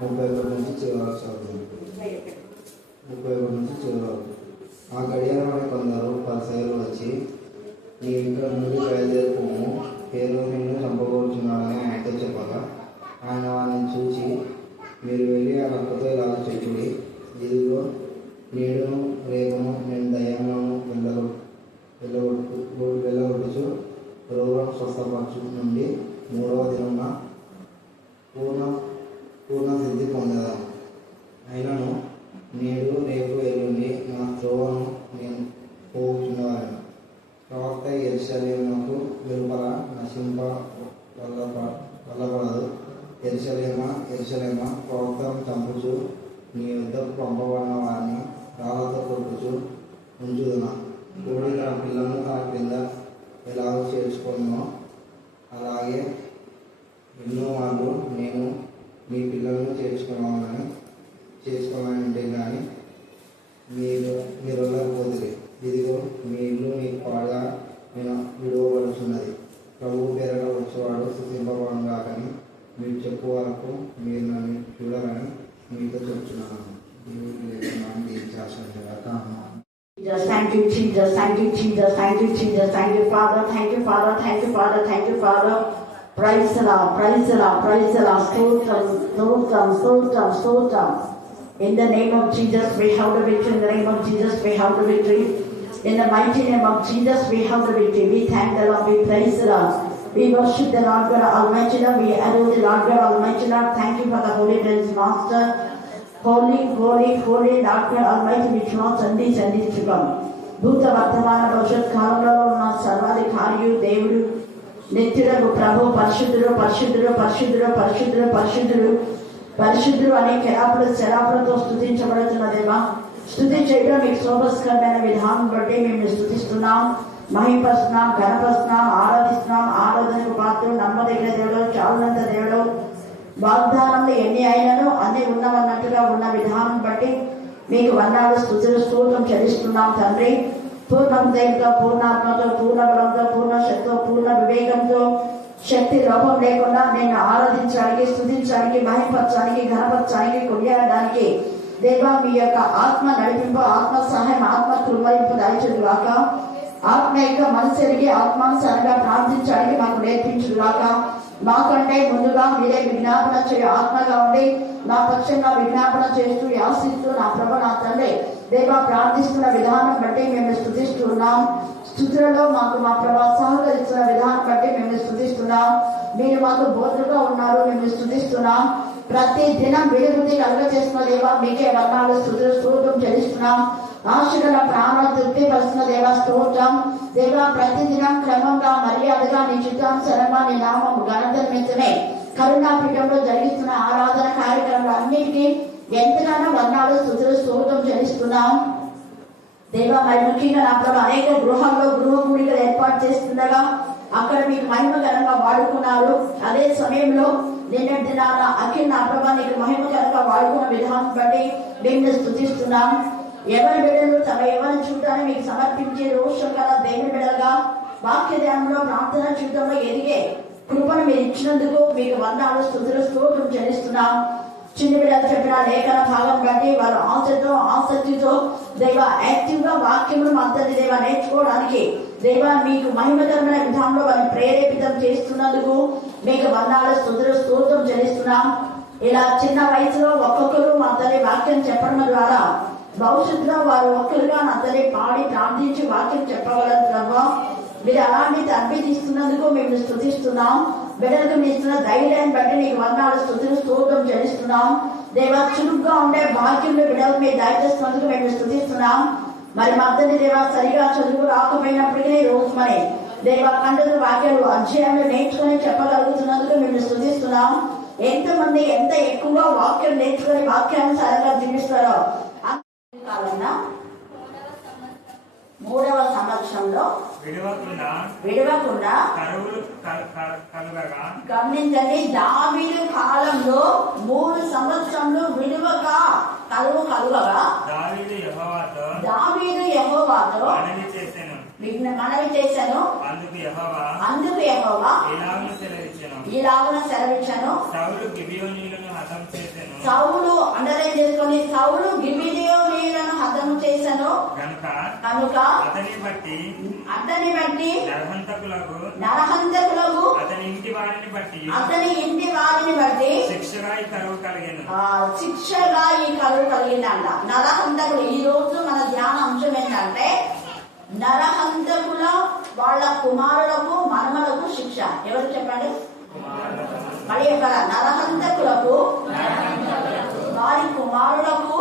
31 నుంచి చివరి వరకు చదువుతుంది. 31 నుంచి చివరి వరకు. ఆ గడియారమని కొందరు పరిసయ్యులు వచ్చి, నీవు ఇక్కడ నుండి బయలుదేరిపోము, పేరు నిన్ను చంపబోతున్నాడని ఆయనతో చెప్పగా, ఆయన వారిని చూచి, మీరు వెళ్ళి ఆ నక్కతో ఇలాగ చెప్పుడి, ఇదిగో నేడును రేపును నేను దయ్యములను వెళ్ళగొట్టుచు రోగం స్వస్థపరచు నుండి 3వ దినమున పూర్ణ సిద్ధి పొందదాం. అయినను నేడు రేపు ఎల్లుండి నా త్రోవను నేను పోవుచున్నవాడను. ప్రవక్త యెరూషలేమునకు వెలుపల నశింప వల్లపడదు. యెరూషలేమా, ప్రవక్తను చంపుచు నీ వద్దకు పంపబడిన వారిని రాళ్ళతో కొట్టుచు ఉంచుదునా? కోడి తన పిల్లలను తన క్రింద ఎలాగో చేర్చుకున్నో అలాగే ఎన్నో మార్లు నేను మీ పిల్లలను చేర్చుకున్నానని ఉంటే కానీ మీరు వెళ్ళకపోతే, ఇదిగో మీ ఇల్లు మీకు పాడుగా నేను విడువబడుతున్నది. ప్రభువు పేరట వచ్చేవాడు స్తుతింపబడును కాకని మీరు చెప్పు వరకు మీరు నన్ను చూడాలని మీతో చెప్తున్నాను. Thank you, Jesus. Thank you, Jesus. Thank you, Jesus. Thank you, Father. Thank you, Father. Thank you, Father. Thank you, Father. Praise the Lord. Praise the Lord. Praise the Lord. Stotram. In the name of Jesus, we have the victory. In the name of Jesus, we have the victory. In the mighty name of Jesus, we have the victory. We thank the Lord. We praise the Lord. We worship the Lord God Almighty Lord. We adore the Lord God Almighty Lord. Thank you for the Holy Praise Master. Holy Lord God Almighty, which was and is to come. భూత వర్తమాన భవిష్యత్ కాలంలో ఉన్న సర్వాధికారియు దేవుడు నిత్యుడకు ప్రభు పరిశుద్ధుడు పరిశుద్ధుడు పరిశుద్ధుడు పరిశుద్ధుడు పరిశుద్ధుడు పరిశుద్ధుడు అనే శరాపులతో స్తుతించబడుతున్న దేవా, స్తుతి చేయడం మీకు శోభస్కరమైన విధానం బట్టి మేము స్తుతిస్తున్నాం, మహిపరుస్తున్నాం, ఘనపరుస్తున్నాం, ఆరాధిస్తున్నాం. ఆరాధనకు పాత్ర నమ్మదగిన దేవుడు, చాలునంత దేవుడు, వాగ్దానంలో ఎన్ని అయినను అన్ని ఉన్నవన్నట్టుగా ఉన్న విధానం బట్టి మీకు వందనాలు స్తోత్రం చెల్లిస్తున్నాం తండ్రి. పూర్ణ హృదయంతో, పూర్ణాత్మతో, పూర్ణ బలంతో, పూర్ణ శక్తితో, పూర్ణ వివేకంతో, శక్తి లోపం లేకుండా నేను ఆరాధించడానికి, స్తుతించడానికి, మహిమపరచడానికి, ఘనపరచడానికి, కొనియాడడానికి దేవా మీ యొక్క ఆత్మ నడిపింపు, ఆత్మ సహాయం, ఆత్మ కృపయింపు దాల్చుగాక. ఆత్మ యొక్క మనసెరిగి ఆత్మానుసారంగా ప్రార్థించడానికి మాకు నేర్పించుగాక. మాకంటే ముందుగా మీరే విజ్ఞాపన చేయ ఆత్మగా ఉండి నా పక్షంగా విజ్ఞాపన చేస్తూ యాసిస్తూ నా ప్రభు నా తండ్రి దేవా ప్రార్థిస్తున్న విధానం బట్టి మేము స్తుతిస్తున్నాం. స్తుతులలో మాకు మా ప్రభా సహకరిస్తున్న విధానం బట్టి మేము స్తుతిస్తున్నాం. మీరు మాకు బోధులుగా ఉన్నారు, మేము స్తుతిస్తున్నాం. ప్రతి దినం విడిబుద్ధి కలుగ చేస్తున్న దేవా మీకే వర్ణాలు స్తోత్రం చెల్లిస్తున్నాం. ఆశగల ప్రాణాలు తృప్తిపరుస్తున్న దేవా స్తోత్రం. దేవా ప్రతిదినం క్రమంగా మర్యాదగా నీ చిత్తానుసరంగా నీ నామం ఘనతనిమిత్తమే కరుణాపీఠంలో జరిగిస్తున్న ఆరాధన కార్యక్రమాలు అన్నిటికీ ఎంతగానో వర్ణాలు స్తోత్రం చెల్లిస్తున్నాం దేవా. మరి ముఖ్యంగా నా ప్రభు అనేక గృహాల్లో గృహ కూడికలు ఏర్పాటు చేస్తుండగా అక్కడ మీకు మహిమకరంగా వాడుకున్నారు. అదే సమయంలో నిన్నటి దినాన అఖిల్ నా ప్రభా నీకు మహిమకరంగా వాడుకున్న విధానం బట్టి మేము స్తుతిస్తున్నాం. ఎవరి బిడ్డలు తమ ఎవరిని చూడటానికి మీకు సమర్పించే రోషం గల దేవుని బిడ్డలుగా వాక్య ధ్యానంలో ప్రార్థన జీవితంలో ఎదిగే కృపను మీరు ఇచ్చినందుకు మీకు వందనాలు స్తోత్రం చెల్లిస్తున్నాం. చిన్న బిడ్డలు చెప్పిన లేఖన భాగం బట్టి వారు ఆసక్తితో దైవ యాక్టివ్ గా వాక్యమును అంతటి దేవ నేర్చుకోవడానికి దేవ మీకు మహిమకరమైన విధానంలో వారిని ప్రేరేపితం చేస్తున్నందుకు మీకు వందనాలు స్తోత్రం చెల్లిస్తున్నాం. ఇలా చిన్న వయసులో ఒక్కొక్కరు మా తల్లి వాక్యం చెప్పడం ద్వారా భవిష్యత్తులో వారు ఒక్కరుగా నా తల్లి పాడి ప్రార్థించి వాక్యం చెప్పగలరు ప్రభా. మీరు అలాంటి తర్బీతిస్తున్నందుకు మేము స్తుతిస్తున్నాం. బిడ్డలకు మీ ఇస్తున్న ధైర్యాన్ని బట్టి నీకు వందనాలు స్తోత్రం చెల్లిస్తున్నాం. దేవా చురుగ్గా ఉండే భాగ్యంలో బిడ్డలకు మీరు దయచేస్తున్నందుకు మేము స్తుతిస్తున్నాం. మరి మద్దతు దేవా సరిగా చదువు రాకపోయినప్పటికీ రోజు మరి దేవా కంటదు వాక్యాలు అధ్యాయాలు నేర్చుకుని చెప్పగలుగుతున్నందుకు మేము స్తుతిస్తున్నాం. ఎంతమంది ఎంత ఎక్కువగా వాక్యం నేర్చుకుని వాక్యానుసారంగా జీవిస్తారో కాలంలో 3వ సంవత్సరంలో విడవకుండా గమనించండి, దావీదు కాలంలో 3 సంవత్సరంలో విడవక కలుగు కలుగగా దావీదు యెహోవాతో మనవి చేశాను. అందుకు యెహోవా ఇలాగున సెలవిచ్చాను. సౌలు గిబియోనీయులను హతం చేసెను. సౌలు అండర్లైన్ చేసుకొని, సౌలు గిబియోనీయులను హతము చేశాను కనుక అతని బట్టి నరహంతకులకు అతని ఇంటి వారిని బట్టి శిక్షగా ఈ కరువు కలిగెను. శిక్షగా ఈ కరువు కలిగిందంట. నరహంతకులు. ఈ రోజు మన ధ్యాన అంశం ఏంటంటే నరహంతకుల వాళ్ళ కుమారులకు మనమలకు శిక్ష. ఎవరు చెప్పండి? మరి ఇక్కడ నరహంతకులకు వారి కుమారులకు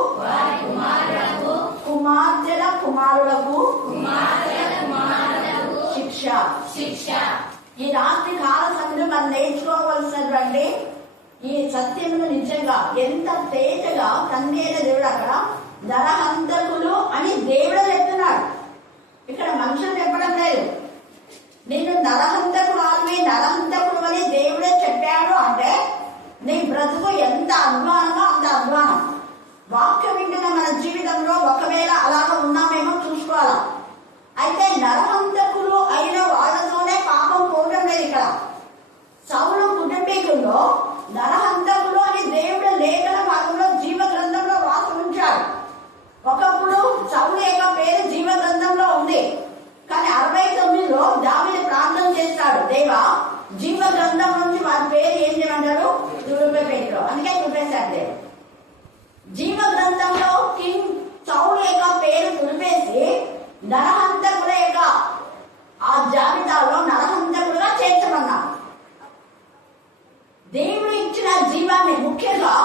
కుమార్తెల కుమారులకు శిక్ష. ఈ రాత్రి కాల సమయంలో మనం నేర్చుకోవలసినటువంటి ఈ సత్యమును నిజంగా ఎంత తేజగా తండ్రి అయిన దేవుడు అక్కడ నరహంతకులు అని దేవుడు చెప్తున్నాడు. ఇక్కడ మనుషులు చెప్పడం లేదు. నేను నరహంతకుడు అని దేవుడే చెప్పాడు అంటే నీ బ్రతుకు ఎంత అధ్వానమో అంత అధ్వానం. వాక్యం వింటున్న మన జీవితంలో ఒకవేళ అలాగ ఉన్నామేమో చూసుకోవాలా. అయితే నరహంతకులు అయిన వాళ్ళతోనే పాపం పోవడం లేదు. ఇక్కడ సౌలు కుటుంబీకుల్లో నరహంతకులు అని దేవుడు లేఖన భాగంలో జీవ గ్రంథంలో రాసి ఉంచాడు. ఒకప్పుడు సౌలు యొక్క పేరు జీవ గ్రంథంలో ఉంది. కానీ 69లో దావీదు ప్రార్థన చేస్తాడు, దేవా జీవ గ్రంథం నుంచి వారి పేరు ఏం చేయమంటాడు? తుడిపేటలో. అందుకే తుడిపేశాడు దేవుడు. జీవ గ్రంథంలో కింగ్ సౌలు యొక్క పేరు తుడిపేసి నరహంతకుల యొక్క ఆ జాబితాలో నరహంతకులుగా చేర్చమన్నాడు. దేవుడు ఇచ్చిన జీవాన్ని, ముఖ్యంగా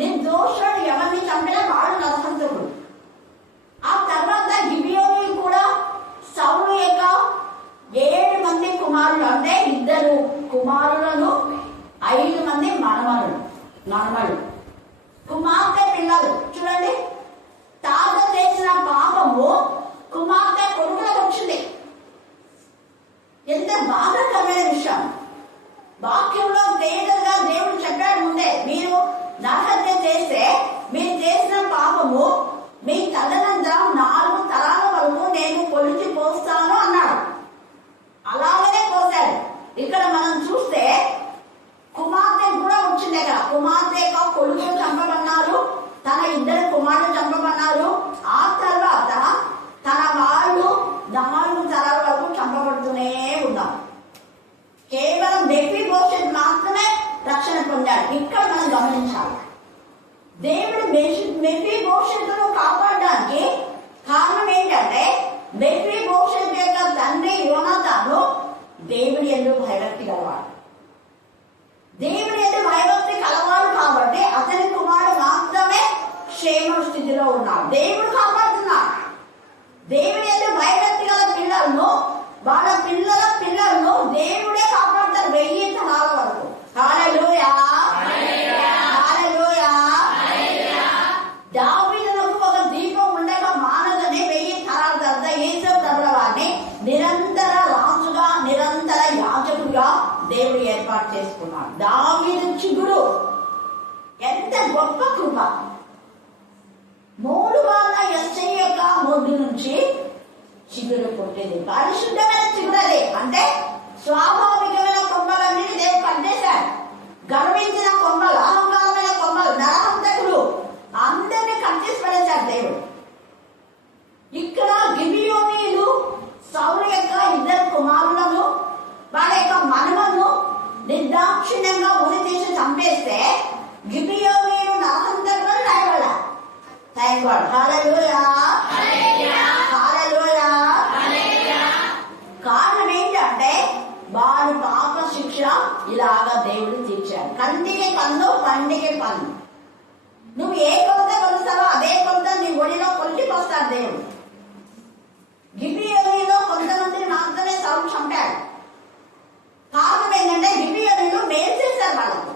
నిర్దోషుడు ఎవరిని చంపినా వాడు నరహంతకుడు. ఆ తర్వాత గిబియోనీయులు కూడా సౌలు యొక్క 7 మంది కుమారులు, అంటే 2 కుమారులను 5 మంది మనమలు కుమార్తె పిల్లలు. చూడండి, తాత చేసిన పాపము కుమార్తె కొడుకులకు వచ్చింది. ఎంత బాధాకరమైన విషయం. వాక్యంలో తేజగా దేవుడు చెప్పాడు ముందే, మీరు నరహత్య చేస్తే మీరు చేసిన పాపము మీ తదనంతరం 4 తరాల వరకు నేను కొలిచి పోస్తాను అన్నాడు. అలాగనే పోశాడు. ఇక్కడ మనం చూస్తే కుమార్తె కూడా వచ్చింది. ఇక్కడ కుమార్తె యొక్క కొడుకులు చంపబన్నారు, తన 2 కుమారులు చంపబన్నారు. ఆ తర్వాత తన వాళ్ళు 4 తరాల వరకు చంపబడుతూనే ఉన్నారు. కేవలం మెఫీబోషెత్ మాత్రమే రక్షణ పొందాడు. ఇక్కడ మనం గమనించాలి, దేవుడు మెఫీబోషెతును కాపాడడానికి కారణం ఏంటంటే మెఫీబోషెత్ యొక్క తండ్రి యోనాతాను దేవుడి యందు భయభక్తి కలవాడు. దేవుడి యందు భయభక్తి కలవాడు కాబట్టి అతని కుమారుడు మాత్రమే క్షేమ స్థితిలో ఉన్నాడు. దేవుడు కాపాడుతున్నాడు. దేవుడి యందు భయభక్తి గల పిల్లలను, వాళ్ళ పిల్లలను దేవుడే కాపాడుతారు 1000 తరాల వరకు. హల్లెలూయా. దావీదునకు ఒక దీపం ఉండక మానదని 1000 తరాల తర్వాత యేసు ప్రభుల వారిని నిరంతర రాజుగా, నిరంతర యాజకుడిగా దేవుడు ఏర్పాటు చేసుకున్నాడు. దావీదు చిగురు ఎంత గొప్ప కృప. 3 వాళ్ళ యెస్సై యొక్క మొగ్గు నుంచి చిగురు పుట్టేది. పరిశుద్ధమైన చిగురది. అంటే స్వాభావికమైన కొమ్మలన్నీ దేవుడు కట్టేశాడు. గర్వించిన కొమ్మలు, అహంకారమైన కొమ్మలు, నరహంతకులు అందరినీ కట్టేసి పడేశాడు దేవుడు. ఇక్కడ గిబియోనీయులు సౌలు యొక్క 2 కుమారులను, వాళ్ళ యొక్క మనమను నిర్దాక్షిణ్యంగా ఉరి తీసి చంపేస్తే గిబియోనీయులు నరహంతకులను రాయబడ. Thank God. హల్లెలూయా. కారణం ఏంటంటే వారి పాప శిక్ష ఇలాగా దేవుడు తీర్చాడు. కంటికి కన్ను, పండికి పన్ను. నువ్వు ఏ కొలత కొలుస్తావో అదే కొలత నీ ఒడిలో కొలిచిపోస్తాడు దేవుడు. గిబియోనీలో కొంతమందిని మాత్రమే సౌలు చంపాడు. కారణం ఏంటంటే గిబియోనీలు మేలు చేశారు. వాళ్ళకు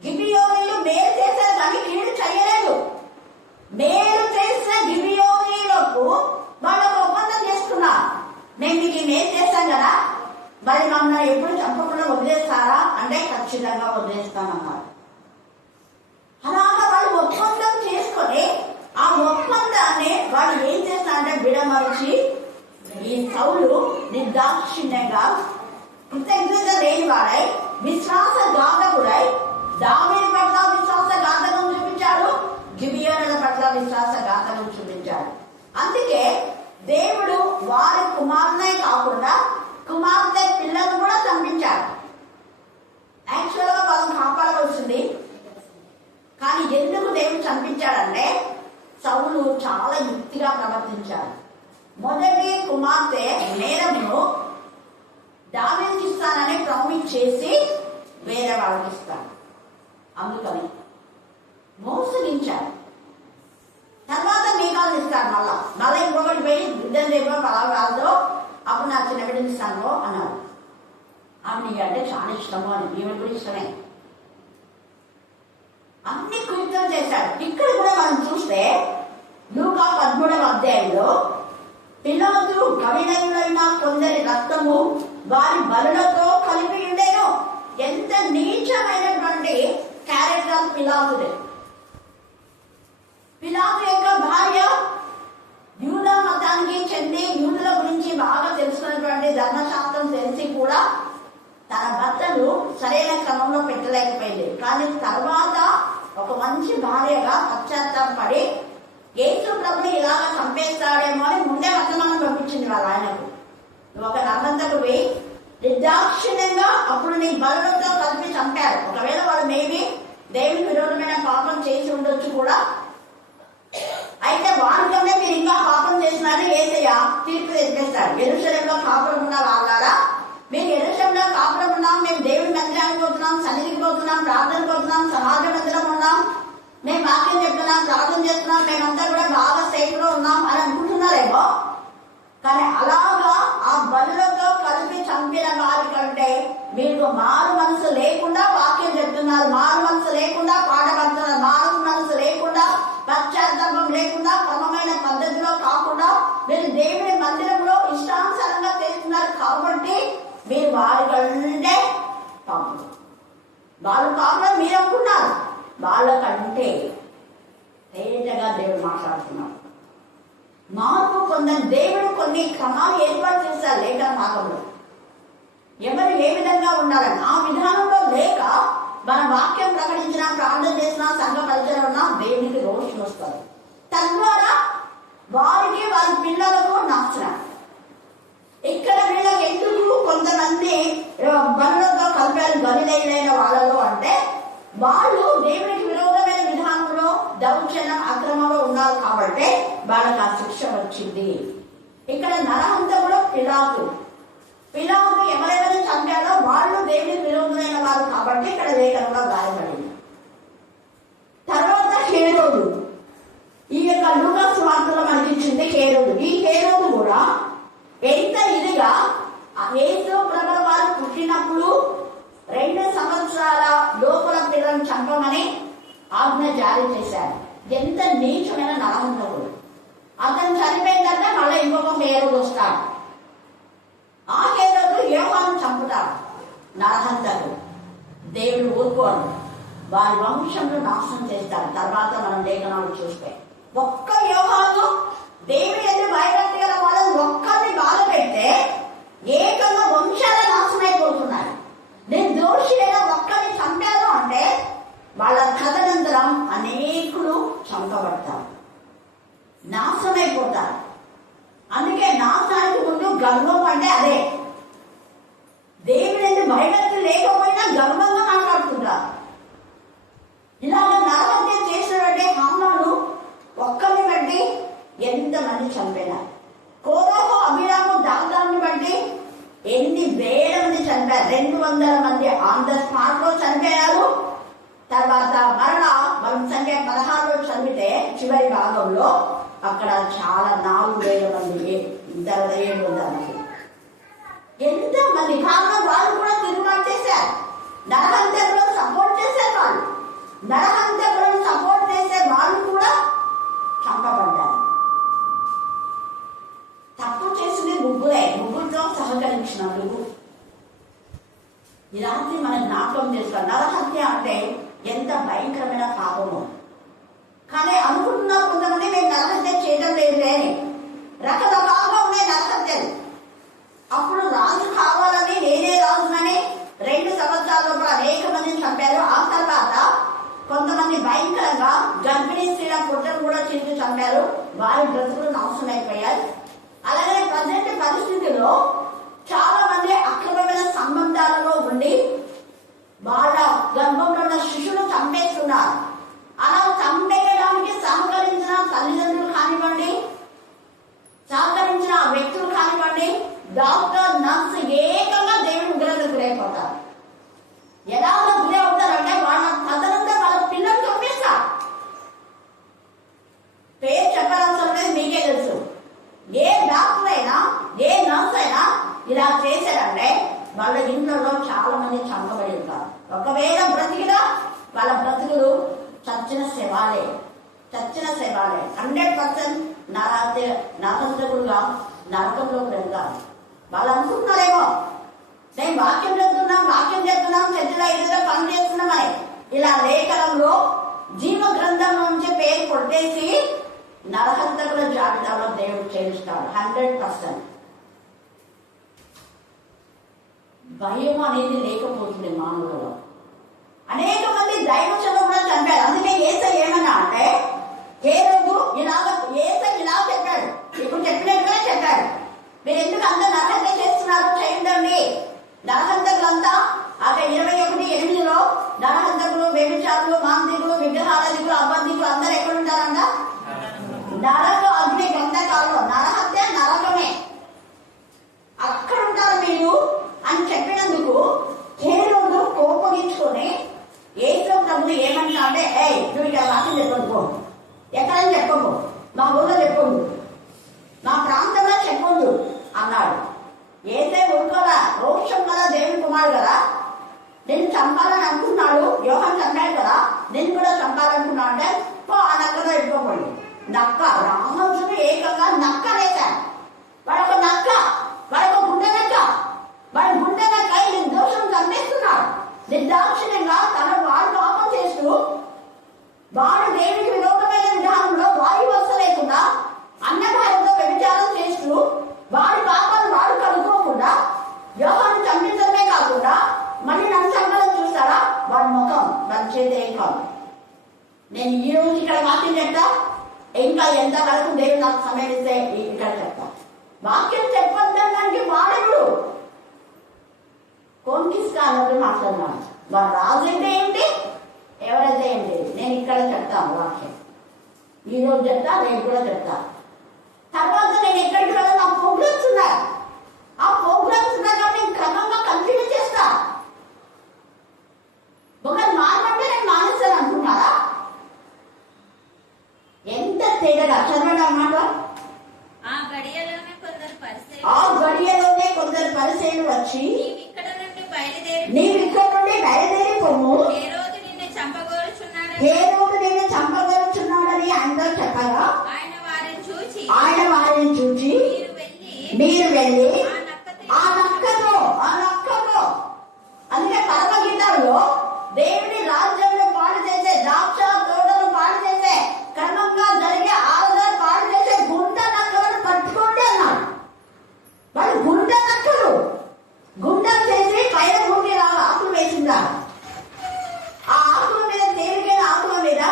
గిబియోనీలు మేలు చేశారు కానీ కీడు చేయలేదు. మేలు చేసిన గిబియోనీలకు వాళ్ళకు ఒప్పందం చేసుకున్నారు. మేము మీకు మేలు చేస్తాం కదా, మరి మమ్మల్ని ఎప్పుడు చంపకుండా వదిలేస్తారా అంటే ఖచ్చితంగా వదిలేస్తామన్నారు. అలాగా వాళ్ళు ఒప్పందం చేసుకొని ఆ ఒప్పందాన్ని వాళ్ళు ఏం చేస్తారంటే విడమర్చి ఈ సౌలు నిర్దాక్షిణ్యంగా కృతజ్ఞత లేని వాడై విశ్వాస విశ్వాసఘాతకుడై దావీదు పట్ల విశ్వాసఘాతకం చూపించాడు, గిబియోనుల పట్ల విశ్వాసఘాతకం చూపించాడు. అందుకే దేవుడు వారి కుమార్తె కాకుండా కుమార్తె పిల్లలను కూడా చంపించాడు. యాక్చువల్గా వాళ్ళని కాపాడవలసింది, కానీ ఎందుకు దేవుడు చంపించాడంటే సౌలు చాలా యుక్తిగా ప్రవర్తించాడు. మొదటి కుమార్తె నేరమును దావీదుకి ఇస్తానని ప్రామిస్ చేసి వేరే వాళ్ళకి ఇస్తాడు. అందుకని మోసగించాడు. తర్వాత మీకాలు ఇస్తాడు. మళ్ళీ ఇంకొకటి పోయి బిడ్డలు రేపు పలావాళ్ళతో అప్పుడు నా చిన్న బిడ్డలు ఇస్తాను అన్నాడు. ఆమె అంటే చాలా ఇష్టము అని, ఈమె కూడా ఇష్టమే. అన్ని కృత్యం చేశాడు. ఇక్కడ కూడా మనం చూస్తే లూకా 13వ అధ్యాయంలో పిలాతు గవినయులైన కొందరి రక్తము వారి బలులతో కలిపి ఉండేను. ఎంత నీచమైనటువంటి క్యారెక్టర్ పిలాతుదే. పిలాతు యొక్క భార్య యూద మతానికి చెంది యూదుల గురించి బాగా తెలుసుకున్నటువంటి ధర్మశాస్త్రం తెలిసి కూడా తన భర్తను సరైన క్రమంలో పెట్టలేకపోయింది. కానీ తర్వాత ఒక మంచి భార్యగా పశ్చాత్తాపడి యేసు ప్రభుని ఇలాగ చంపేస్తాడేమో అని ముందే వర్తమానం పంపించింది వాళ్ళ ఆయనకు. ఒక నర్మంతకుడివి నిర్దాక్షిణ్యంగా అప్పుడు నీ బలులతో కలిపి చంపారు. ఒకవేళ వాళ్ళు మేబీ దేవుని విరోధమైన పాపం చేసి ఉండొచ్చు కూడా. అయితే వారిలోనే మీరు ఇంకా పాపం చేసినారని యేసయ్య తీర్పు తెచ్చేస్తాడు. యెరూషలేములో కాపురం ఉన్న వాళ్ళారా, మేము యెరూషలేములో కాపురం ఉన్నాం, మేము దేవుని మందిరానికి పోతున్నాం, సన్నిధికి పోతున్నాం, ప్రార్థనకు పోతున్నాం, సమాజ మందిరం ఉన్నాం, మేము వాక్యం చెప్తున్నాం, ప్రార్థన చేస్తున్నాం, మేమంతా కూడా బాగా సేఫ్ లో ఉన్నాం అని అనుకుంటున్నారేమో. కానీ అలాగా ఆ బలులతో కలిపి చంపిన వారి కంటే మీకు మారు మనసు లేకుండా వాక్యం చెప్తున్నారు, మారు మనసు లేకుండా పాట పడుతున్నారు, మారు మనసు లేకుండా పశ్చాత్తాపం లేకుండా క్రమమైన పద్ధతిలో కాకుండా మీరు దేవుని మందిరంలో ఇష్టానుసారంగా చేస్తున్నారు. కాబట్టి మీరు వారి కంటే పాపం, వాళ్ళు పాపం మీరు అనుకున్నారు, వాళ్ళకంటే తేజగా దేవుడు మాట్లాడుతున్నారు. మార్పు పొందని దేవుడు కొన్ని క్రమాలు ఏర్పాటు చేశారు లేఖన భాగంలో. ఎవరు ఏ విధంగా ఉండాలని ఆ విధానంలో లేక మన వాక్యం ప్రకటించినా, ప్రార్థన చేసినా, సంఘ పరిచయం ఉన్నా దేవునికి రోషం వస్తారు. తద్వారా వారికి వారి పిల్లలకు నాశనం. ఇక్కడ వీళ్ళకి ఎందుకు కొంతమంది బలులతో కలిపారు గలిలైన వాళ్ళలో అంటే వాళ్ళు దేవునికి విరోధమైన విధానంలో దౌర్జన్యం అక్రమంలో ఉన్నారు కాబట్టి వాళ్ళకి ఆ శిక్ష వచ్చింది. ఇక్కడ నరహంతకుడు పిలాతు ఎవరెవరిని చంపారో వాళ్ళు దేవునికి విరోధమైన వారు కాబట్టి ఇక్కడ లేఖనంలో గాయపడింది. తర్వాత హేరోదు, ఈ యొక్క లూకా సువార్తలో మనకి ఇచ్చింది హేరోదు. ఈ హేరోదు కూడా ఎంత ఇదిగా యేసు ప్రభువు వారు పుట్టినప్పుడు 2 సంవత్సరాల లోపల పిల్లలను చంపమని ఆజ్ఞ జారీ చేశారు. ఎంత నీచమైన నరహంతకుడు. అతను చనిపోయిందంటే మళ్ళీ ఇంకొక హేరోదు వస్తాడు. ఆ హేరోదు యోహాను చంపుతాడు. నరహంతకుడు. దేవుడు ఊరుకోడు, వారి వంశంలో నాశనం చేస్తాడు. తర్వాత మనం లేఖనాలు చూస్తే ఒక్క యోహాను దేవుడి ఎదురు భయభక్తి గల వాళ్ళని ఒక్కరిని బాధ పెడితే ఏకంగా వంశాల నాశనం అయిపోతున్నారు. నిర్దోషి అయిన ఒక్కరిని చంపారు అంటే వాళ్ళ తదనంతరం అనేకులు చంపబడతారు, నాశనమైపోతారు. అందుకే నాశనానికి ముందు గర్వం అంటే అదే. దేవుడి ఎందుకు భయభక్తి లేకపోయినా గర్వంగా మాట్లాడుతుంటారు. ఇలాగ నరహత్య చేసినటువంటి హామాను ఒక్కరిని బట్టి ఎంతమంది చంపారు. కోరహు, అభిరాము, దాతాన్ని బట్టి ఎన్ని వేల మంది చనిపోయారు. 200 మంది ఆన్ ద స్పాట్ లో చనిపోయారు. తర్వాత మరలా మనం సంఖ్య 16లో చదివితే చివరి భాగంలో అక్కడ చాలా 4,000 మంది, 700 మంది, ఎంత మంది. కారణం వాళ్ళు కూడా తిరుగుబాటు చేశారు. నరహంతకులను సపోర్ట్ చేశారు. వాళ్ళు నరహంతకులను సపోర్ట్ చేసే వాళ్ళు కూడా చంపబడ్డారు. తప్పు చేసింది ముగ్గురితో సహకరించినందుకు ఈ రాత్రి మనం జ్ఞాపకం చేసుకోవాలి. నరహత్య అంటే ఎంత భయంకరమైన పాపము. కానీ అనుకుంటున్నా కొంతమంది మేము నరహత్య చేయడం లేదులే అని. రకరకాలుగా ఉన్నాయి నరహత్యలు. అప్పుడు రాజు కావాలని నేనే రాజునని 2 సంవత్సరాల లోపల అనేక మంది భయంకరంగా గర్భిణీ స్త్రీల పుట్టలు కూడా చీల్చి చంపారు. వారి బ్రతుకులు నాశనం అయిపోయాయి. అలాగే ప్రజెంట్ పరిస్థితుల్లో చాలా మంది అక్రమమైన సంబంధాలలో ఉండి వాళ్ళ గర్భంలో ఉన్న శిశువును చంపేస్తున్నారు. అలా చంపేయడానికి సహకరించిన తల్లిదండ్రులు కానివ్వండి, సహకరించిన వ్యక్తులు కానివ్వండి, డాక్టర్, నర్సు ఏకంగా దేవుని ఉగ్రతకు గురైపోతారు. ఎలాగో గురి అవుతారంటే వాళ్ళ తదనంతా వాళ్ళ పిల్లలు చంపేస్తారు. పేరు చెప్పాల్సిన లేదు, మీకే తెలుసు. ఏ డాక్టర్ అయినా, ఏ నర్స్ అయినా ఇలా చేశారంటే వాళ్ళ ఇంట్లో చాలా మంది చంపబడి ఉంటారు. ఒకవేళ బ్రతికినా వాళ్ళ బ్రతుకులు చచ్చిన శవాలే 100% నరహంతకులుగా నరకంలోకి వెళ్తారు. వాళ్ళు అనుకుంటున్నారేమో నేను వాక్యం చెప్తున్నాం చర్చలో ఏదో పని చేస్తున్నామని. ఇలా లేఖనంలో జీవ గ్రంథం నుంచి పేరు కొట్టేసి నరహంతకుల జాబితాలో దేవుడు చేరుస్తాడు. 100%. భయం అనేది లేకపోతుంది మానవులలో. అనేక మంది దైవచనం కూడా చంపారు. అందుకే యేసయ్య ఏమన్నా అంటే హేరోదు ఇలా చెప్పాడు, ఇప్పుడు చెప్పినట్టుగానే చెప్పాడు. మీరు ఎందుకు అంత నరహత్య చేస్తున్నారు, చేయండి. నరహంతకులంతా అక్కడ 21:8 నరహంతకులు, వ్యభిచారులు, మాంత్రికులు, విగ్రహారాధికులు, అబద్ధికులు అందరూ ఎక్కడ ఉంటారంట? నరక అగ్ని గంధకాలు. నరహత్య నరకమే, అక్కడ ఉంటారు మీరు అని చెప్పినందుకు హేరోదు కోపగించుకొని యేసు ప్రభువు ఏమన్నా అంటే నువ్వు ఇక్కడ వాక్యం చెప్పొద్దు, ఎక్కడని చెప్పము, మా ఊళ్ళో చెప్పొద్దు, మా ప్రాంతంలో చెప్పొద్దు అన్నాడు. ఏసే ఊరుకోరా, రోషం కదా, దేవుని కుమారుడు కదా, నేను చంపాలని అనుకున్నాడు. యోహాను చంపాడు కదా, నేను కూడా చంపాలనుకున్నా అంటే ఆ నక్కలో వెళ్ళిపోయి నక్క రామోజుని ఏకంగా నక్క వేశాను. వాడొక నక్క, వాడొక గుండె నక్క, వాడి గుండె నక్క నిర్దోషం చంపేస్తున్నాడు. నిర్దాక్షిణ్యంగా తన వాడు పాపం చేస్తూ, వాడు దేవునికి విరోధమైన విధానంలో వాయు వలస లేకుండా అన్నగారితో వ్యభిచారం చేస్తూ, వాడి పాపాలు వాడు కలుపుకోకుండా యోహాను చంపించడమే కాకుండా మళ్ళీ నన్ను చంపాలని చూస్తాడా? వాడి ముఖం వాడి చేతి ఏం కాదు. నేను ఈ రోజు ఇక్కడ వాక్యం చెప్తా, ఇంకా ఎంత వరకు దేవుడు నాకు సమయం ఇస్తే ఇక్కడ చెప్తా. వాక్యం చెప్పొద్దనడానికి వాడెవడు? కోన్కిస్కాలతో మాట్లాడినాడు. వాడు రాజు అయితే ఏంటి, ఎవరైతే ఏంటి, నేను ఇక్కడ చెప్తాను వాక్యం. ఈ రోజు చెప్తా, రేపు కూడా చెప్తా. తర్వాత నేను ఎక్కడికి వెళ్ళాలి, నా ప్రోగ్రామ్స్ ఉన్నాయి. ఆ ప్రోగ్రామ్స్ ఉన్నాయి కాబట్టి నేను క్రమంగా కంటిన్యూ చేస్తా. ఒకరు మారమంటే నేను మానేస్తాను అనుకున్నారా? ఎంత తేడా చదవండి అన్నమాట. ఆ గడియలోనే కొందరు పరిసయ్యులు వచ్చి నీవు ఇక్కడ నుండి బయలుదేరి పొమ్ము, హేరోదు నిన్ను చంపగలుచున్నాడని ఆయనతో చెప్పగా ఆయన వారిని చూచి మీరు వెళ్ళి ఆ నక్కతో అందుకే పరమగీతాల్లో దేవుని రాజ్యంలో పాడు చేసే, ద్రాక్ష తోటలు పాడు చేసే, క్రమంగా జరిగే ఆరాధన పాడు చేసే గుంట నక్కలను పట్టుకోండి అన్నాడు. వాళ్ళు గుంట నక్కలు గుండం చేసి పైన భూమి ఆకులు వేసిందా, ఆ ఆకుల మీద తేలికైన ఆకుల మీద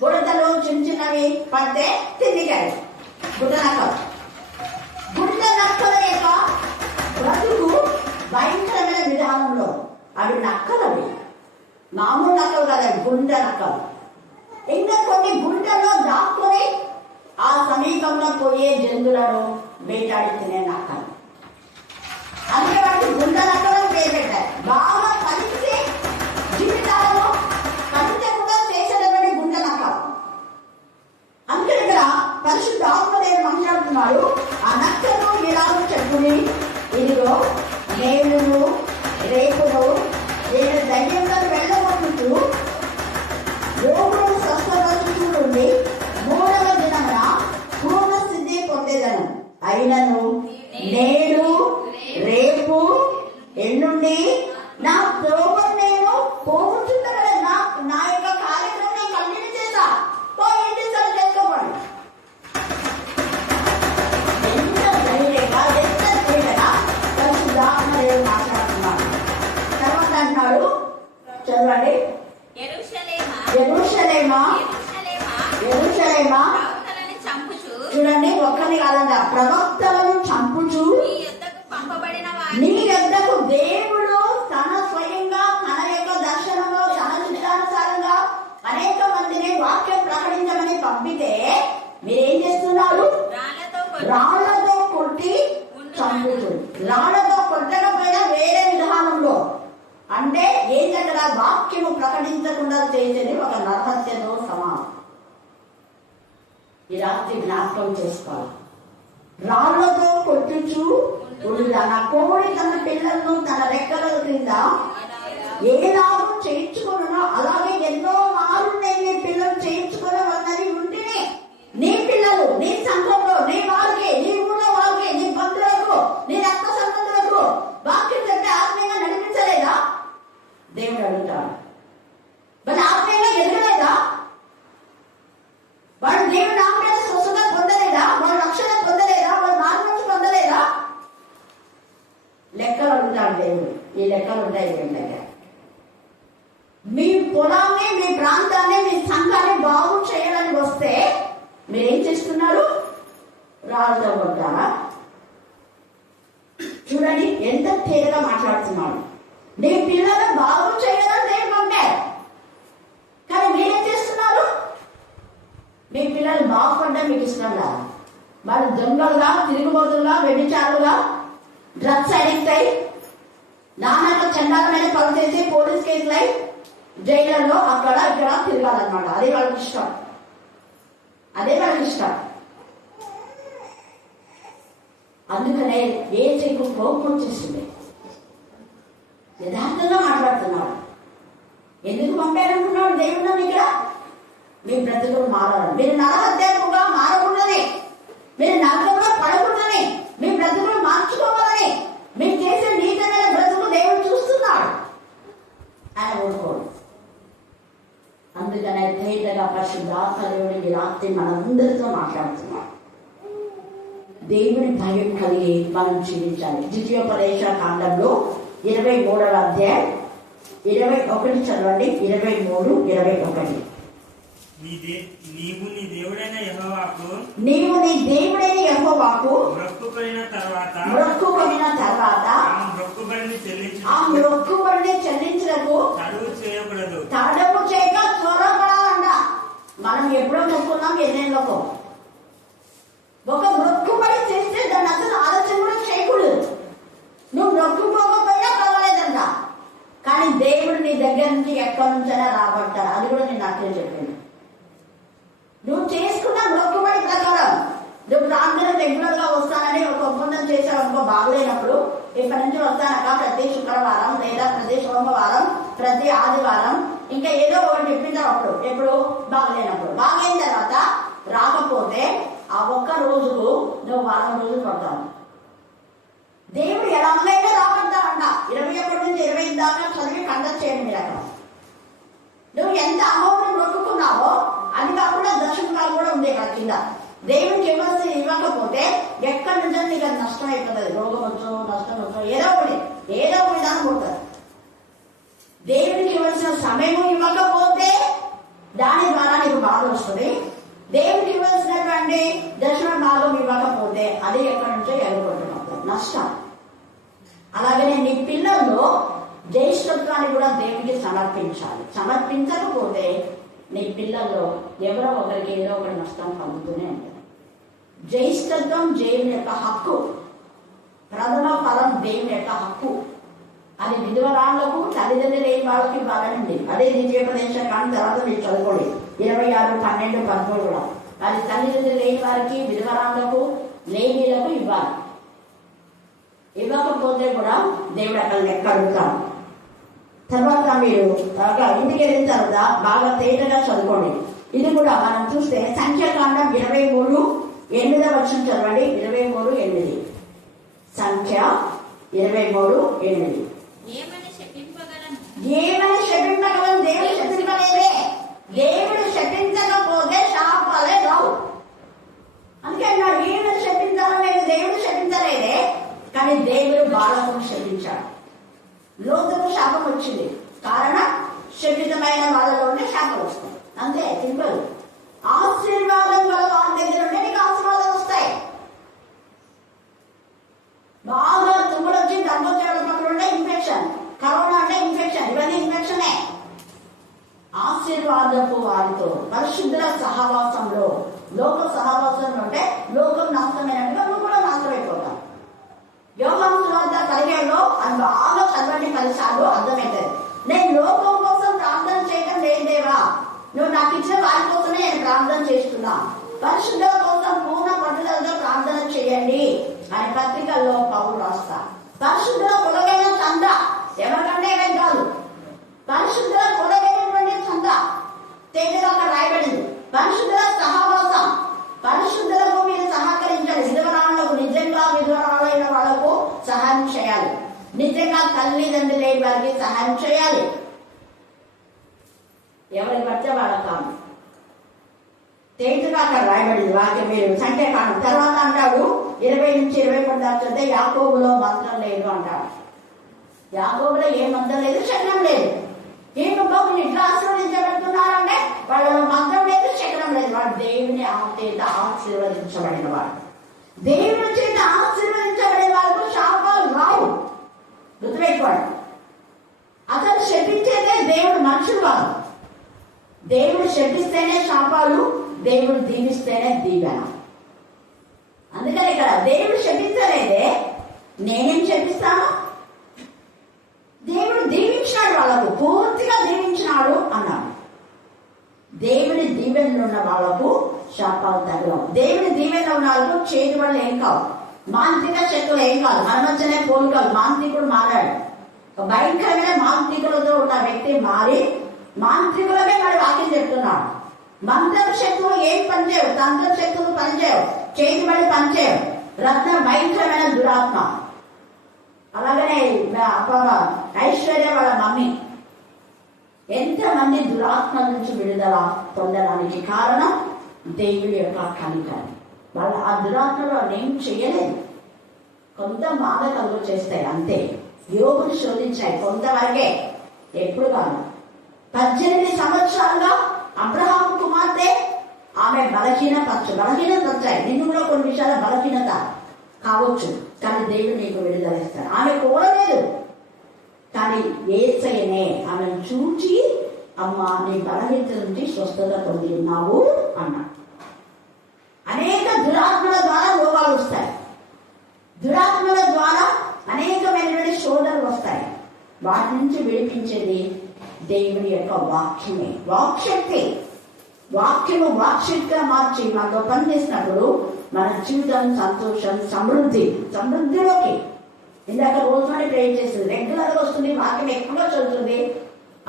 బుడతలు చిన్నవి పడితే తిండికాయి గుంట నక్కలు. గుంట నక్కల యొక్క బ్రతుకు భయంకరమైన విధానంలో అవి నక్కలవి, మామూలు నక్కలు కదా, గుంట నక్కలు. ఇంకా కొన్ని గుంటల్లో దాక్కుని ఆ సమీపంలో పోయే జంతువులను వేటాడి తినే నక్కలు. అందుకే వాటికి గుంట నక్కలను పేరు పెట్టారు. బాగా కలిసి జీవితాలలో కలిసకుండా చేసేటటువంటి గుంట నక్కలు. అందుకే ఇక్కడ పరిశుద్ధ ఆత్మదేవుడు మాట్లాడుతున్నాడు. ఆ నక్కను ఇలాగ చెప్పుని, ఇదిగో నేను రేపును నేను ధైర్యంగా వెళ్ళగొట్టుతూ రోగులు స్వస్థపరుచు నుండి 3వ దినమున పూర్ణ సిద్ధి పొందేదను. అయినను నేడు రేపు ఎల్లుండి నా త్రోవను నేను పోగొట్టుకుంటే నా యొక్క కార్యక్రమం నేను కంటిన్యూ చేస్తా. ఇంటి సరి చేసుకోండి. ఎంత ధైర్యంగా, ఎంత ధైర్యంగా పరిశుద్ధాత్మదేవుడు మాట్లాడుతున్నాడు. తర్వాత అంటున్నాడు, చదవండి. యెరూషలేమా యెరూషలేమా యెరూషలేమా, యెరూషలేమా ప్రవక్తలని చంపుచు చూడండి, ఒక్కని కాదంట, ప్రవక్తలను చంపుచు నీ యొద్దకు పంపబడిన నీ వారిని యొద్దకు దేవుడు తన స్వయంగా తన యొక్క దర్శనంలో తన చిత్తానుసారంగా అనేక మందిని వాక్యం ప్రకటించమని పంపితే మీరేం చేస్తున్నారు? రాళ్లతో కొట్టి చంపుతుంది. రాళ్లతో కొట్టకపోయినా వేరే విధానంలో, అంటే ఏం దగ్గర వాక్యము ప్రకటించకుండా చేసేది ఒక నరహత్యతో సమానం. ఈ రాత్రి జ్ఞాపకం చేసుకోవాలి. రాళ్లతో కొట్టుచు తన కోడి తన పిల్లలను తన రెక్కల క్రింద ఏలాగో చేయించుకున్నా అలాగే ఎన్నో మార్లు నేను నీ పిల్లలు చేయించుకున్నవన్నది ఉంటేనే నీ పిల్లలు నీ సంఘంలో నీ వారికి నీ ఊళ్ళో వారికి నీ బంధువులకు నీ రక్త సంబంధులకు వాక్యం చెప్తే ఆత్మీయంగా నడిపించలేదా? దేవుడు అడుగుతాడు. మరి ఆత్మీయంగా ఎదగలేదా? వాడు దేవుడు నా మీద స్వస్థత పొందలేదా? వాడు రక్షణ పొందలేదా? వాడు మార్పు పొందలేదా? లెక్కలు అడుగుతాడు దేవుడు. ఈ లెక్కలు ఉంటాయి దేవుని దగ్గర. మీ పొలాన్ని, మీ ప్రాంతాన్ని, మీ సంఘాన్ని బాగు చేయడానికి వస్తే మీరేం చేస్తున్నారు? రాళ్ళతో కొట్టారా? చూడండి ఎంత తేలిగా మాట్లాడుతున్నాడు. నీ పిల్లలు బాగు చేయడం దేవుడు ఉంటారు, కానీ మీరేం చేస్తున్నారు? మీ పిల్లలు బాగుపడ్డా మీకు ఇష్టం లేదా? వాళ్ళు దొంగలుగా, తిరుగుబోతులుగా, వ్యభిచారులుగా, డ్రగ్స్ అడిక్ట్ అయి నాన్నకు చండాలమైన పనులు చేసి పోలీస్ కేసులు అయి జైళ్ళలో అక్కడ ఇక్కడ తిరగాలన్నమాట. అదే వాళ్ళకి ఇష్టం, అదే వాళ్ళకి ఇష్టం. అందుకనే ఏ చెక్కు కోపం వచ్చేసింది. యథార్థంగా మాట్లాడుతున్నాడు. ఎందుకు పంపారనుకున్నాడు దేవుడు నన్ను ఇక్కడ? మీ బ్రతుకులు మారాలి. మీరు నరహత్యకుగా మారకూడదని, మీరు నరకంలో పడకూడదని, మీ బ్రతుకులు మార్చుకోవాలని, మీరు చేసే నీతమైన బ్రతుకు దేవుడు చూస్తున్నాడు. ఆయన ఊరుకోడు. అందుకనే తేటగా పరిశుద్ధాత్మ దేవుడికి రాత్రి మనందరితో మాట్లాడుతున్నాడు. దేవుని భయం కలిగి మనం జీవించాలి. ద్వితీయోపదేశ కాండంలో 23వ అధ్యాయం 21 చదవండి. 23, 21. నీవు నీ దేవుడైన యెహోవాకు మొక్కుకొనిన తర్వాత ఆ మొక్కుబడిని చెల్లించుటకు తడవు చేయక త్వరపడాలంట. మనం ఎప్పుడో మొక్కున్నాం, ఎన్నేళ్ళకో. ఒక మొక్కుబడి చేస్తే దాన్ని అసలు ఆలోచన కూడా చేయకూడదు. నువ్వు మొక్కుకోకపోయినా పర్వాలేదంట, కానీ దేవుడు నీ దగ్గర నుంచి ఎక్కడి నుంచైనా రాబట్టారు. అది కూడా నేను నాకే చెప్పింది. నువ్వు చేసుకున్న మొక్కుబడి ప్రకారం నువ్వు ప్రార్థన రెగ్యులర్ గా వస్తానని ఒక ఒప్పందం చేశావు అనుకో, బాగలేనప్పుడు ఇక్కడి నుంచి వస్తానక ప్రతి శుక్రవారం లేదా ప్రతి సోమవారం, ప్రతి ఆదివారం, ఇంకా ఏదో ఒకటి చెప్పించావు. అప్పుడు ఎప్పుడు బాగలేనప్పుడు. బాగైన తర్వాత రాకపోతే ఆ ఒక్క రోజుకు నువ్వు వారం రోజులు పడతావు. దేవుడు ఎలాగైనా రాబడతావంట. 21 నుంచి 25 దాకా చదివి కండక్ట్ చేయండి మీరు అక్కడ. నువ్వు ఎంత అమౌంట్ మొక్కుకున్నావో అది కాకుండా దశకాలు కూడా ఉండే కదా కింద. దేవుడికి ఇవ్వాల్సింది ఇవ్వకపోతే ఎక్కడి నుంచో నీకు అది నష్టం అయిపోతుంది. రోగం వచ్చో, నష్టం వచ్చో, ఏదో ఒక విధానం ఉంటుంది. దేవుడికి ఇవ్వాల్సిన సమయం ఇవ్వకపోతే దాని ద్వారా నీకు బాధ వస్తుంది. దేవుడికి ఇవ్వాల్సినటువంటి దర్శన భాగం ఇవ్వకపోతే అది ఎక్కడి నుంచో ఎగరగొట్టడం నష్టం. అలాగనే నీ పిల్లల్లో జ్యేష్ఠత్వాన్ని కూడా దేవుడికి సమర్పించాలి. సమర్పించకపోతే నీ పిల్లల్లో ఎవరో ఒకరికి ఏదో ఒకటి నష్టం కలుగుతూనే ఉంటుంది. జ్యేష్ఠత్వం దేవుని యొక్క హక్కు, ప్రథమ ఫలం దేవుని యొక్క హక్కు. అది విధవరాళ్లకు, తల్లిదండ్రులు లేని వాళ్ళకి ఇవ్వాలని. అదే ద్వితీయోపదేశ కాని తర్వాత మీరు చదువుకోండి 26, 12, 13 కూడా. అది తల్లిదండ్రులు లేని వారికి, విధవరాళ్లకు, లేనీలకు ఇవ్వాలి. ఇవ్వకపోతే కూడా దేవుడు అక్కడ లెక్క అడుగుతాడు. తర్వాత మీరు ఇంటికి వెళ్ళిన తర్వాత బాగా తేటగా చదువుకోండి. ఇది కూడా మనం చూస్తే సంఖ్యాకాండం 23:8 చదవండి. 23:8 సంఖ్య 23:8. ఏమని శపింపగలను? దేవుడు శపింపలేదే. దేవుడు శపించకపోతే శాపాలే రావు. అందుకే అన్నాడు ఏమని శపించాలని. దేవుడు శపించలేదే, కానీ దేవుడు బాలకును శపించాడు. లోతుకు శాపం వచ్చింది. కారణం శపితమైన వాళ్ళలోనే శాపం వస్తుంది. అంతే సింపుల్. ఆశీర్వాదం గల వారి దగ్గర ఉంటే నీకు ఆశీర్వాదాలు వస్తాయి. బాగా తుమ్ములు వచ్చి దగ్గు వచ్చేవాళ్ళ పక్కన ఉంటే ఇన్ఫెక్షన్, కరోనా అంటే ఇన్ఫెక్షన్, ఇవన్నీ ఇన్ఫెక్షనే. ఆశీర్వాదపు వారితో పరిశుద్ధుల సహవాసంలో, లోక సహవాసంలో ఉంటే లోకం నాశనమైనట్టుగా నువ్వు కూడా నాశనమైపోతావు. యోహాను సువార్త 17లో అది బాగా చదవండి 10 సార్లు అర్థమవుతుంది. నేను లోకం కోసం ప్రార్థన చేయడం లేదు దేవా, నువ్వు నాకు ఇచ్చిన వారి కోసమే నేను ప్రార్థన చేస్తున్నా, పరిశుద్ధుల కోసం పూర్ణ పట్టుదలతో ప్రార్థన చేయండి అని పత్రికల్లో పౌలు రాస్తా. పరిశుద్ధుల కొలగైన చంద ఎవరికంటే ఏమేం కాదు, పరిశుద్ధుల కొలగైనటువంటి చంద తేజలో అక్కడ రాయబడింది. పరిశుద్ధుల సహవాసం, పరిశుద్ధులకు మీరు సహకరించాలి. విధవరాలకు, నిజంగా విధవరాలైన వాళ్లకు సహాయం చేయాలి, నిజంగా తల్లిదండ్రులు లేని వారికి సహాయం చేయాలి. ఎవరి పడితే వాళ్ళ కాదు. తేజగా అక్కడ రాయబడింది వాక్యం. మీరు సంఖ్య కాదు. తర్వాత అంటాడు 20 నుంచి 21 దాకా యాకోబులో మంత్రం లేదు అంటాడు. యాకోబులో ఏ మంత్రం లేదు, శకనం లేదు. ఎందుకో మీరు ఇట్లా ఆశీర్వదించబడుతున్నారంటే వాళ్ళలో మంత్రం లేదు, శకనం లేదు. వాడు దేవుని చేత ఆశీర్వదించబడిన వాడు. దేవుని చేత ఆశీర్వదించబడిన వాళ్ళకు శాపాలు రావు. గుర్తుపెట్టుకోండి. అతను శపించేదే దేవుడు, మనుషులు కాదు. దేవుడు శపిస్తేనే శాపాలు, దేవుడు దీవిస్తేనే దీవెన. అందుకని ఇక్కడ దేవుడు శపించలేదే, నేనేం శపిస్తాను? దేవుడు దీవించినాడు, వాళ్ళకు పూర్తిగా దీవించినాడు అన్నాడు. దేవుని దీవెనలు ఉన్న వాళ్ళకు శాపాలు తగలవు. దేవుని దీవెనలో ఉన్న వాళ్ళకు చేతి వల్ల ఏం కావు, మాంత్రిక శక్తులు ఏం కాదు. మన మధ్యనే పోలికలు. మాంత్రికుడు మారాడు. భయంకరమైన మాంత్రికులతో ఉన్న వ్యక్తి మారి మాంత్రికులమే మరి వాక్యం చెప్తున్నాడు. మంత్ర శక్తులు ఏం పనిచేయవు, తంత్ర శక్తులు పనిచేయవు, చేతి బడి పనిచేయవు. రత్న భయంకరమైన దురాత్మ. అలాగనే ఐశ్వర్య వాళ్ళ మమ్మీ ఎంతమంది దురాత్మ నుంచి విడుదల పొందడానికి కారణం దేవుడి యొక్క కనికరం. వాళ్ళ ఆ దురాత్మలో ఏం చేయలేదు, కొంత మాదకలు చేస్తాయి అంతే. యోగుని శోధించాయి కొంతవరకే, ఎప్పుడు కాదు. 18 సంవత్సరాలుగా అబ్రహాం కుమార్తె ఆమె బలహీనత వచ్చాయి. నిన్ను కూడా కొన్ని విషయాల బలహీనత కావచ్చు, కానీ దేవుడు నీకు విడుదల ఇస్తాడు. ఆమె కోరలేదు, కానీ యేసయ్యనే ఆమెను చూచి అమ్మా నీ బలహీనత నుంచి స్వస్థత పొంది ఉన్నావు అన్నాడు. అనేక దురాత్మల ద్వారా రోగాలు వస్తాయి, దురాత్మల ద్వారా అనేకమైనటువంటి శోధనలు వస్తాయి. వాటి నుంచి విడిపించేది దేవుని యొక్క వాక్యమే, వాక్శక్తి. వాక్యము వాక్శక్తిగా మార్చి మనతో పనిచేసినప్పుడు మన జీవితం సంతోషం, సమృద్ధిలోకి. ఇందాక రోజుని ప్రే చేసింది, రెగ్యులర్గా వస్తుంది వాక్యం, ఎక్కువగా చదువుతుంది.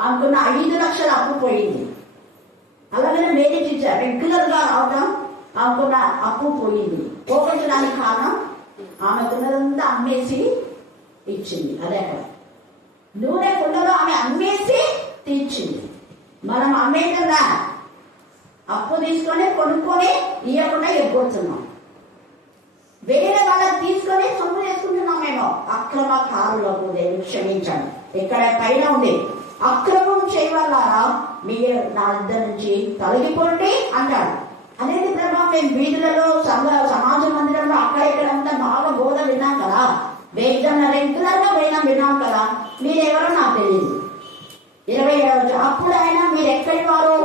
అనుకున్న 5 లక్షల అప్పు పోయింది. అలాగే మేరీ టీచర్ రెగ్యులర్గా రావడం, అనుకున్న అప్పు పోయింది. పోగొట్టడానికి కారణం ఆమెకున్నదంతా అమ్మేసి ఇచ్చింది. అదే అక్కడ నూనె కుండలో ఆమె అమ్మేసి తీర్చింది. మనం అమ్మేటదా అప్పు తీసుకొని కొనుక్కొని ఇవ్వకుండా ఎగ్గొడుతున్నాం. వేరే వాళ్ళకి తీసుకొని సొమ్ము చేసుకుంటున్నామేమో. అక్రమకారులకు దేవుడు క్షమించండి. ఇక్కడ పైన ఉంది, అక్రమం చేయవల్లారా మీరు నా ఇద్దరి నుంచి తొలగిపోండి అంటాడు. అనేది ప్రభావం మేము వీధులలో సమాజ మందిరంలో అక్కడ ఇక్కడంతా బాగా బోధ విన్నాం కదా, రెగ్యులర్ గా విన్నాం కదా. మీరెవరో నాకు తెలియదు. 27 అప్పుడు ఆయన మీరు ఎక్కడి వారు,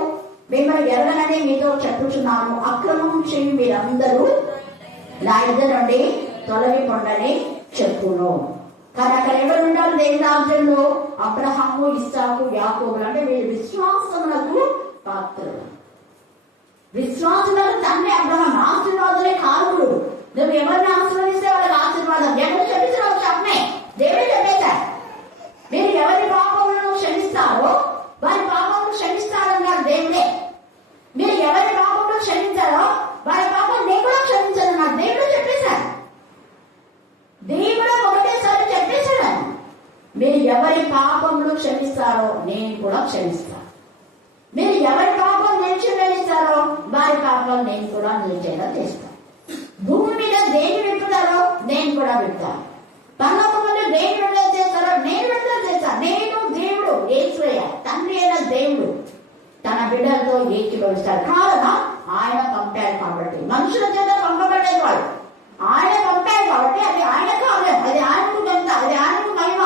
మిమ్మల్ని ఎరగనని మీతో చెప్పుచున్నాను, అక్రమం చేయి మీరందరూ నా ఇద్దరు నుండి తొలగిపోండని చెప్పును. కానీ అక్కడ ఎవరు ఉంటారు దేవుని రాజ్యంలో? అబ్రహాము, ఇస్సాకు, యాకోబులు. అంటే వీళ్ళు విశ్వాసములకు పాత్రులు. విశ్వాసులకు తండ్రి అబ్రహాం. ఆశీర్వాదులే కారుడు. నువ్వు ఎవరిని ఆశీర్వదిస్తే వాళ్ళకి ఆశీర్వాదం. ఎవరు చెప్పించిన వాళ్ళు చెప్పనే దేవుడే చెప్పేశారు. మీరు ఎవరి పాపములను క్షమిస్తారో వారి పాపములు క్షమిస్తారన్నాడు దేవుడే. మీరు ఎవరి పాపములు క్షమించారో వారి పాపం నేను కూడా క్షమించాలన్నాడు దేవుడు చెప్పేశాడు. దేవుడు ఒకటేసారి చెప్పేశాడు, మీరు ఎవరి పాపములు క్షమిస్తారో నేను కూడా క్షమిస్తాను. మీరు ఎవరి పాపం నిలిచివేస్తారో వారి పాపం నేను కూడా నిలిచేలా చేస్తాను. భూమి మీద దేని విప్పుతారో నేను కూడా విప్పుతాను. పరలోకములో దేని విడుదల చేస్తారో నేను విడుదల చేస్తాను. నేను దేవుడు యేసయ్య, తండ్రి అయిన దేవుడు. తన బిడ్డలతో ఏకీభవిస్తాడు. కారణం ఆయన పంపాడు కాబట్టి. మనుషుల చేత పంపబడలేదు వాడు, ఆయన పంపాడు కాబట్టి అది ఆయన కార్యం, అది ఆయనకు గంత, అది ఆయనకు మహిమ.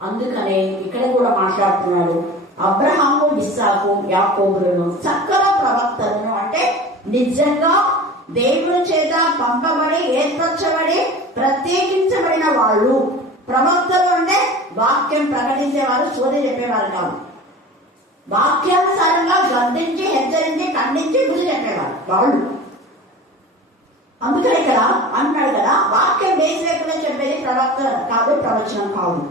అందుకనే ఇక్కడ కూడా మాట్లాడుతున్నాడు, అబ్రహాము, ఇస్సాకు, యాకోబులను సకల ప్రవక్తలను, అంటే నిజంగా దేవుని చేత పంపబడి ఏర్పరచబడి ప్రత్యేకించబడిన వాళ్ళు. ప్రవక్తలు అంటే వాక్యం ప్రకటించేవారు, సోది చెప్పేవారు కాదు. వాక్యానుసారంగా గద్దించి, హెచ్చరించి, ఖండించి బుద్ధి చెప్పేవారు వాళ్ళు. అందుకని ఇక్కడ అంటున్నాడు కదా, వాక్యం బేస్ లేకుండా చెప్పేది ప్రవక్త కాదు, ప్రవచనం కాదు.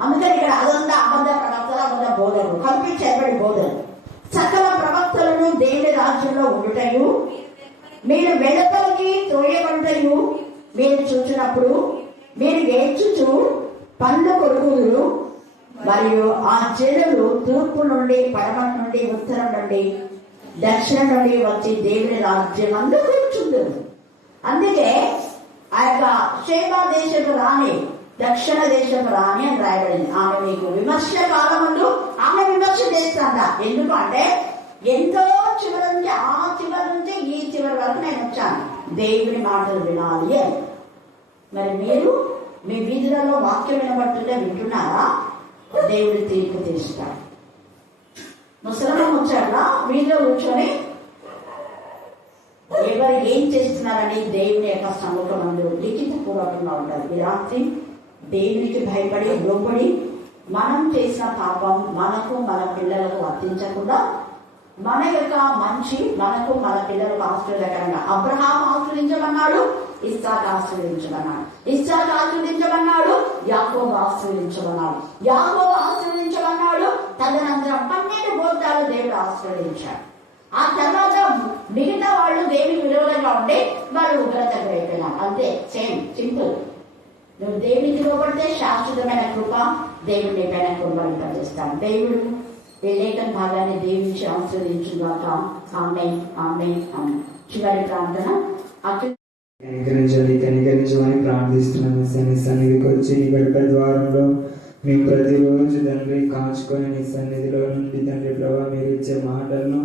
అందుకని ఇక్కడ అదంతా అబద్ధ ప్రవక్తలు, అబద్ధ బోధకులు, కల్పించేబడి బోధలు. సకల ప్రవక్తలను దేవుని రాజ్యంలో ఉండుటయు, మీరు వెలుపలికి తోయబడుటయు మీరు చూచినప్పుడు మీరు ఏడ్చుచు పండ్లు కొడుకులు, మరియు ఆ జనులు తూర్పు నుండి, పడమటి నుండి, ఉత్తరం నుండి, దక్షిణం నుండి వచ్చి దేవుని రాజ్యం అందు కూర్చుంటారు. అందుకే ఆ యొక్క షేబా దేశపు రాణి, దక్షిణ దేశపు రాణి అని రాయబడింది. ఆమె మీకు విమర్శ కాలముందు ఆమె విమర్శ చేస్తాడ. ఎందుకు అంటే ఎంతో చివరి నుంచి, ఆ చివరి నుంచి ఈ చివరి వరకు నేను వచ్చాను దేవుని మాటలు వినాలి అని. మరి మీరు మీ వీధులలో వాక్యం వినబడుతుంటే వింటున్నారా? దేవుడి తీర్పు తీస్తాడు. ముసలమ్మ వచ్చాక వీధిలో కూర్చొని ఎవరు ఏం చేస్తున్నారని దేవుని యొక్క సముఖమందు లిఖిత పూర్వకంగా ఉంటారు. ఈ రాత్రి దేవునికి భయపడి లోపడి మనం చేసిన పాపం మనకు, మన పిల్లలకు వర్తించకుండా, మన యొక్క మంచి మనకు, మన పిల్లలకు ఆశీర్వాదకరంగా. అబ్రహాం ఆశీర్వదించమన్నాడు, ఇస్సాకు ఆశీర్వదించమన్నాడు. ఇస్సాకు ఆశీర్వదించమన్నాడు, యాకోబు ఆశీర్వదించమన్నాడు. యాకోబు ఆశీర్వదించమన్నాడు. తదనంతరం 12 గోత్రాలు దేవుడు ఆశీర్వదించాడు. ఆ తర్వాత మిగతా వాళ్ళు దేవునికి విరోధంగా ఉండి వాళ్ళు ఉగ్రతకు అయిపోయినారు. అంతే, సేమ్ సింపుల్. నువ్వు దేవునికి లోపడితే శాశ్వతమైన కృప దేవుడు నీ పైన కృపణింపజేస్తాడు. దేవుడు ఈ లేఖన భాగాన్ని దీవించి ఆశీర్వదించుగాక. ఆమేన్, ఆమేన్, ఆమేన్. చివరి ప్రార్థన. కనికరించమని ప్రార్థిస్తున్నాను. సన్నిధికి వచ్చి నీ గడప ద్వారంలో మేము ప్రతిరోజు తండ్రి కాచుకొని నీ సన్నిధిలో నుండి తండ్రి ప్రభావ మీరు ఇచ్చే మాటలను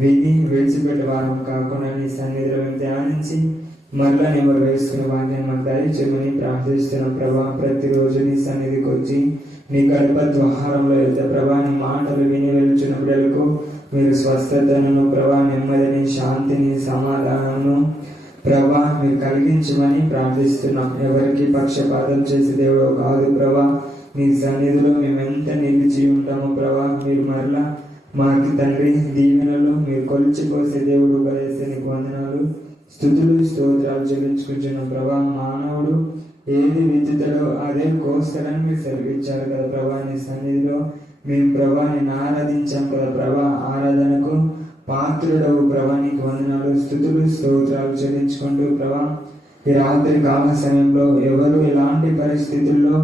విని విడిచిపెట్టే వారం కాకుండా నీ సన్నిధిలో మేము ధ్యానించి మరలా నెంబర్ వేసుకునే వాక్యాన్ని మాకు దయచేయమని ప్రార్థిస్తున్నాం ప్రభా. ప్రతిరోజు నీ సన్నిధికి వచ్చి నీ గడప ద్వారంలో వెళ్తే ప్రభా నీ మాటలు విని వెళ్తున్న బిడ్డలకు మీరు స్వస్థతను ప్రభా, నెమ్మదిని, శాంతిని, సమాధానము ప్రభా మీరు కలిగించమని ప్రార్థిస్తున్నాం. ఎవరికి పక్షపాతం చేసే దేవుడు కాదు ప్రభా. నీ సన్నిధిలో మేము ఎంత నిలిచి ఉంటామో ప్రభా, మీరు మరలా మాకి తండ్రి దీవెనలు మీరు కొలిచిపోసే దేవుడు కలిసే నీకు వందనాలు, స్తుతులు, స్తోత్రాలు చెల్లించుకుంటున్నాం ప్రభా. మానవుడు ఏది విత్తుతాడో అదే కోస్తాడని మీరు సెలవిచ్చారు కదా ప్రభా. నీ సన్నిధిలో మేము ప్రభా నిన్ను ఆరాధించాం కదా ప్రభా. ఆరాధనకు పాత్రుడవు ప్రభా, నీకు వందనాలు, స్తుతులు, స్తోత్రాలు చెల్లించుకుంటూ ప్రభా ఈ రాత్రి కాల సమయంలో ఎవరు ఎలాంటి పరిస్థితుల్లో,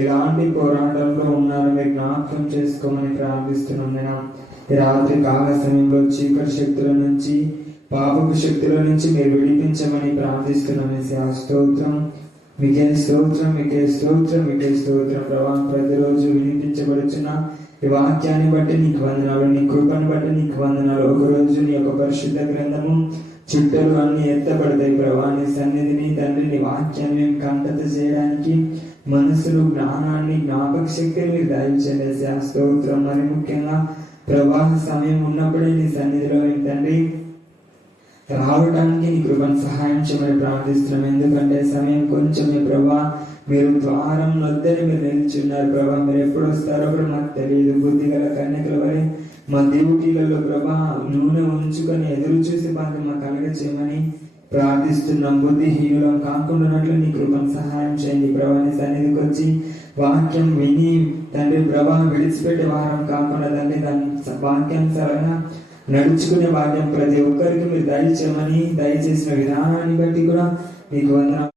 ఎలాంటి పోరాటంలో ఉన్నారో మీరు జ్ఞాపకం చేసుకోమని ప్రార్థిస్తున్నాం. నేను ఈ రాత్రి కాల సమయంలో చీకటి శక్తుల నుంచి, పాపపు శక్తుల నుంచి మీరు విడిపించమని ప్రార్థిస్తున్నాం. స్తోత్రం, మీకే స్తోత్రం, మీకే స్తోత్రం, మీకే స్తోత్రం ప్రభా. ప్రతిరోజు వినిపించబడుచున్న ఈ వాక్యాన్ని బట్టి నీకు వందనాలు, నీ కృపను బట్టి నీకు వందనాలు. ఒకరోజు నీ యొక్క పరిశుద్ధ గ్రంథము చుట్టలు అన్ని ఎత్తబడతాయి ప్రభా. నీ సన్నిధిని తండ్రి నీ వాక్యాన్ని మేము కంటత చేయడానికి మనసులు, జ్ఞానాన్ని, జ్ఞాపక శక్తిని మీరు దయచేయండి. స్తోత్రం. మరి ముఖ్యంగా ప్రవాహ సమయం ఉన్నప్పుడే నీ సన్నిధిలో మేము తండ్రి రావడానికి నీ కృపను సహాయం చేయమని ప్రార్థిస్తున్నాం. ఎందుకంటే సమయం కొంచెమే ప్రభా. మీరు ద్వారం వద్దని మీరు నిల్చున్నారు ప్రభా. మీరు ఎప్పుడు వస్తారో కూడా మాకు తెలియదు. బుద్ధి గల కన్యకల వరే మా డ్యూటీలలో ప్రభా నూనె ఉంచుకొని ఎదురు చూసి మాకు కలగ చేయమని ప్రార్థిస్తున్నాం. బుద్ధిహీనులం కాకుండానట్లు నీ కృపను సహాయం చేయండి ప్రభా. నీ సన్నిధికి వచ్చి వాక్యం విని తండ్రి ప్రభా విడిచిపెట్టే వారం కాకుండా తండ్రి దాని వాక్యానుసారంగా నడుచుకునే వాక్యం ప్రతి ఒక్కరికి మీరు దయచేయమని, దయచేసిన విధానాన్ని బట్టి కూడా నీకు వందనాలు.